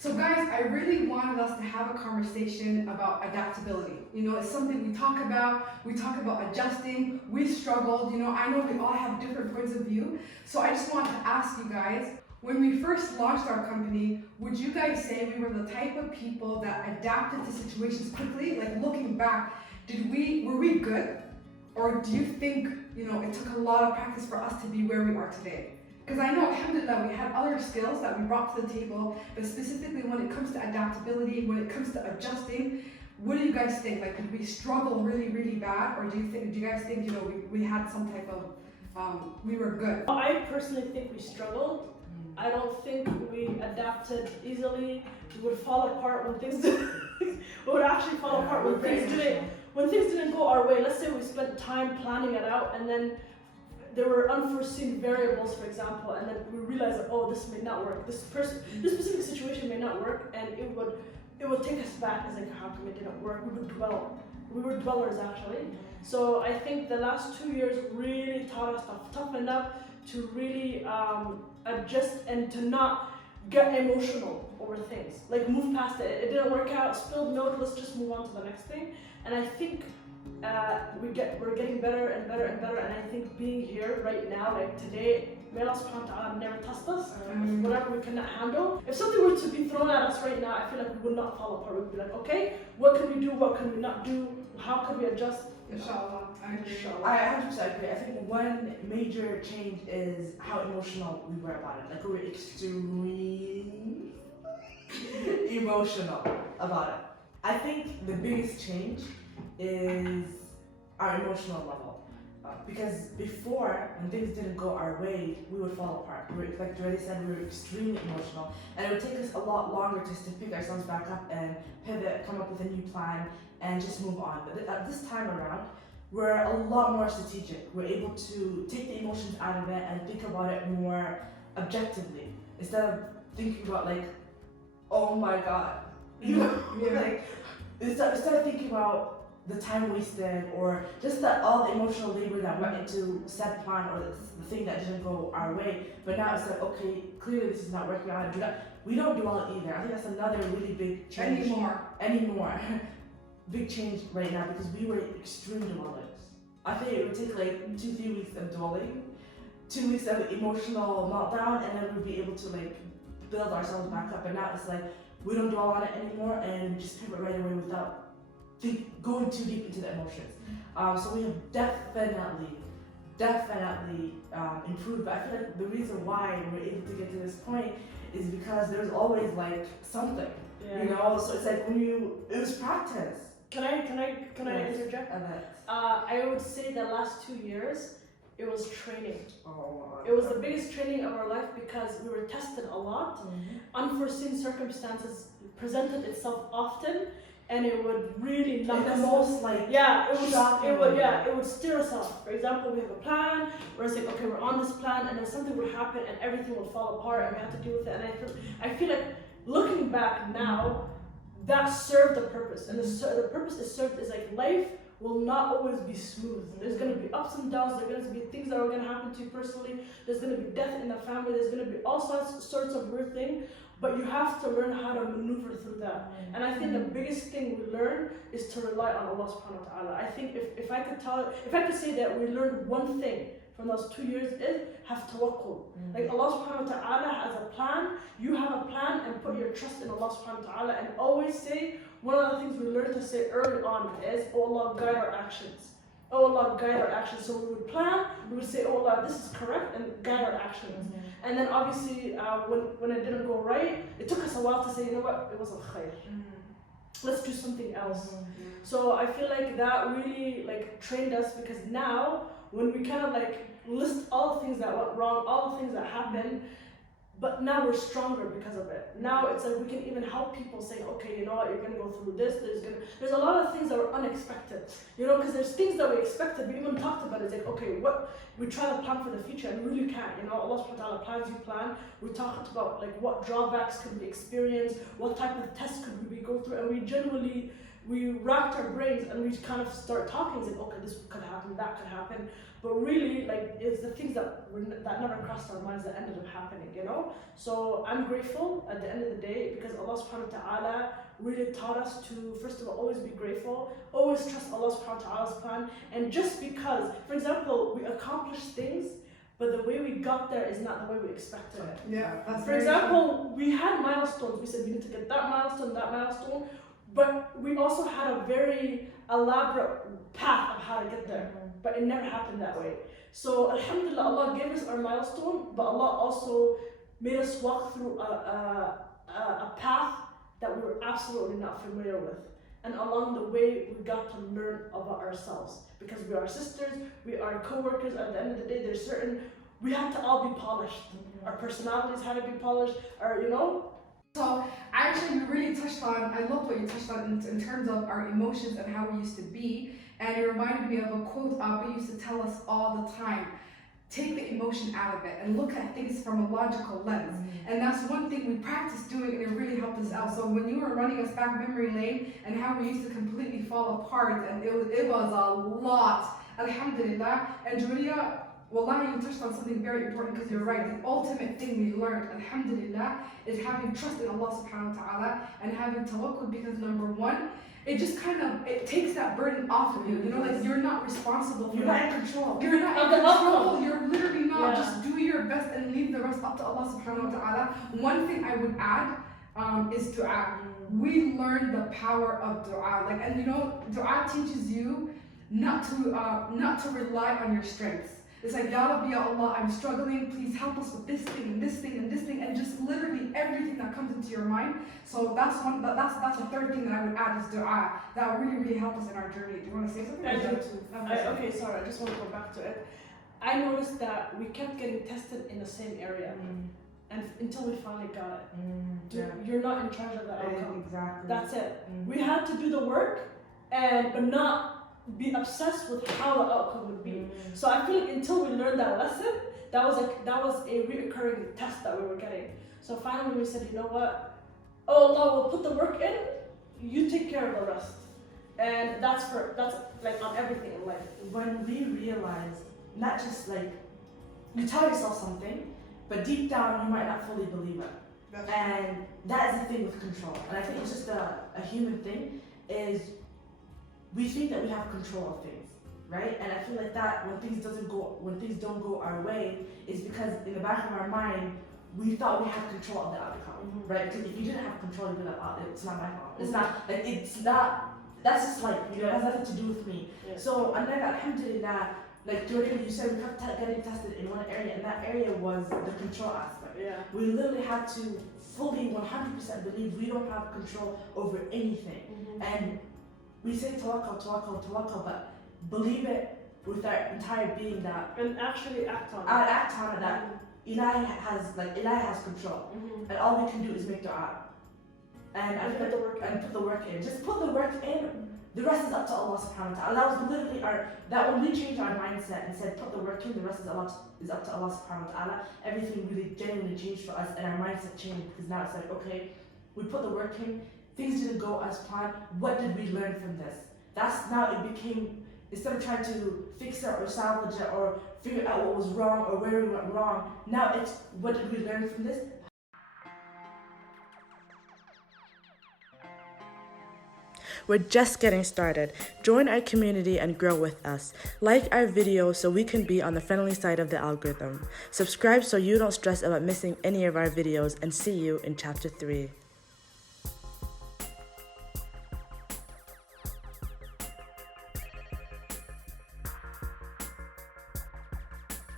So guys, I really wanted us to have a conversation about adaptability. It's something we talk about adjusting, we struggled, I know we all have different points of view. So I just wanted to ask you guys, when we first launched our company, would you guys say we were the type of people that adapted to situations quickly? Like looking back, were we good? Or do you think, it took a lot of practice for us to be where we are today? Because I know, alhamdulillah, we had other skills that we brought to the table, but specifically when it comes to adaptability, when it comes to adjusting, what do you guys think? Like, did we struggle really, really bad? Or do you guys think, we had some type of, we were good? I personally think we struggled. I don't think we adapted easily. We would fall apart when things we would actually fall apart when things didn't go our way. Let's say we spent time planning it out and then there were unforeseen variables, for example, and then we realized that, oh, this may not work. This specific situation may not work, and it would take us back. It's like, how come it didn't work? We would dwell. We were dwellers actually. So I think the last 2 years really taught us to toughen up, to really adjust and to not get emotional over things. Like move past it. It didn't work out, spilled milk, let's just move on to the next thing. And I think we're getting better and better and better, and I think being here right now, like today, may Allah subhanahu wa ta'ala never test us, whatever we cannot handle. If something were to be thrown at us right now, I feel like we would not fall apart. We'd be like, okay, what can we do, what can we not do, how can we adjust? Inshallah, I agree. I 100% agree. I think one major change is how emotional we were about it. Like we were extremely emotional about it. I think the biggest change is our emotional level. Because before, when things didn't go our way, we would fall apart. Like Juweria said, we were extremely emotional. And it would take us a lot longer just to pick ourselves back up and pivot, come up with a new plan, and just move on. But at this time around, we're a lot more strategic. We're able to take the emotions out of it and think about it more objectively. Instead of thinking about like, oh my God. Like, instead of thinking about the time wasted or just all the emotional labor that went into said plan or the thing that didn't go our way. But now it's like, okay, clearly this is not working out. We don't dwell either. I think that's another really big change. Anymore. Big change right now because we were extreme dwellers. I think it would take like 2-3 weeks of dwelling, 2 weeks of emotional meltdown, and then we'd be able to like build ourselves back up. And now it's like we don't dwell on it anymore and just pivot right away without going too deep into the emotions. So we have definitely improved. But I feel like the reason why we're able to get to this point is because there's always like something, So it's like it was practice. Can I interject? I would say the last 2 years, it was training. It was the biggest training of our life because we were tested a lot. Unforeseen circumstances presented itself often, and it would really knock us most like it would steer us off. For example, we have a plan, we're saying, okay, we're on this plan, and then something would happen and everything would fall apart and we have to deal with it. And I feel like looking back now, that served the purpose. And the purpose is served is like life will not always be smooth. There's going to be ups and downs, there's going to be things that are going to happen to you personally, there's going to be death in the family, there's going to be all sorts of weird things. But you have to learn how to maneuver through that. And I think the biggest thing we learn is to rely on Allah subhanahu wa ta'ala. I think if I could say that we learned one thing from those 2 years is have tawakkul. Like Allah subhanahu wa ta'ala has a plan, you have a plan, and put your trust in Allah subhanahu wa ta'ala, and always say, one of the things we learned to say early on is, oh Allah, guide our actions. Oh Allah, guide our actions. So we would plan, we would say, oh Allah, this is correct, and guide our actions. And then obviously, when it didn't go right, it took us a while to say, you know what, it wasn't khair. Let's do something else. So I feel like that really like trained us, because now when we kind of like list all the things that went wrong, all the things that happened, but now we're stronger because of it. Now it's like we can even help people say, okay, you know what, you're gonna go through this, there's a lot of things that were unexpected, because there's things that we expected, we even talked about it, it's like, okay, what, we try to plan for the future and we really can't, Allah subhanahu wa ta'ala plans, you plan. We talked about like what drawbacks could we experience, what type of tests could we go through, and we genuinely we racked our brains and we kind of start talking, like, okay, this could happen, that could happen. But really, like, it's the things that never crossed our minds that ended up happening, you know? So I'm grateful at the end of the day because Allah subhanahu wa ta'ala really taught us to, first of all, always be grateful, always trust Allah subhanahu wa ta'ala's plan. And just because, for example, we accomplish things, but the way we got there is not the way we expected it. Yeah, that's For example, we had milestones. We said we need to get that milestone, but we also had a very elaborate path of how to get there. But it never happened that way. So alhamdulillah, Allah gave us our milestone, but Allah also made us walk through a path that we were absolutely not familiar with. And along the way, we got to learn about ourselves because we are sisters, we are co-workers. At the end of the day, we had to all be polished. Our personalities had to be polished, or, you know. So actually, you really touched on, I love what you touched on in terms of our emotions and how we used to be. And it reminded me of a quote Abayo used to tell us all the time. Take the emotion out of it and look at things from a logical lens. And that's one thing we practiced doing and it really helped us out. So when you were running us back memory lane and how we used to completely fall apart and it was a lot, alhamdulillah. And Juweria, wallahi, you touched on something very important because you're right. The ultimate thing we learned, alhamdulillah, is having trust in Allah subhanahu wa ta'ala and having tawakkul because number one, it just it takes that burden off of you. You know, like you're not responsible for You're not in control. You're not Of in the control. outcome. You're literally not. Yeah. Just do your best and leave the rest up to Allah subhanahu wa ta'ala. One thing I would add is dua. We learn the power of dua. Like, and you know, dua teaches you not to rely on your strengths. It's like, Ya Rabbi, Ya Allah, I'm struggling, please help us with this thing and this thing and this thing, and just literally everything that comes into your mind. So that's a third thing that I would add is dua. That really, really helped us in our journey. Do you want to say something? I do too. Okay, sorry, I just want to go back to it. I noticed that we kept getting tested in the same area, and until we finally got it. You're not in charge of that outcome. Exactly. That's it. We had to do the work, but not be obsessed with how the outcome would be. So I feel like until we learned that lesson, that was a reoccurring test that we were getting. So finally we said, you know what? Oh Allah, we'll put the work in. You take care of the rest. And that's like on everything in life. When we realized, not just like you tell yourself something, but deep down you might not fully believe it. And that is the thing with control. And I think it's just a human thing is we think that we have control of things, right? And I feel like that when things don't go our way is because in the back of our mind we thought we had control of the outcome, right? Because if you didn't have control, you'd be like, oh, it's not my fault. It's not like that's just like, you know, it has nothing to do with me. Yeah. So and then alhamdulillah, like Juweria, you said we kept getting tested in one area, and that area was the control aspect. Yeah. We literally had to fully 100% believe we don't have control over anything. And we say tawakkal, but believe it with our entire being that And actually act on it. act on it that Ilahi has control, and all we can do is make dua and put the work in. and put the work in. Just put the work in. The rest is up to Allah subhanahu wa ta'ala. That was literally that when we changed our mindset and said put the work in, the rest is up to Allah subhanahu wa ta'ala. Everything really genuinely changed for us, and our mindset changed because now it's like, okay, we put the work in. Things didn't go as planned. What did we learn from this? That's now it became, instead of trying to fix it or salvage it or figure out what was wrong or where we went wrong, now it's what did we learn from this? We're just getting started. Join our community and grow with us. Like our videos so we can be on the friendly side of the algorithm. Subscribe so you don't stress about missing any of our videos, and see you in chapter 3.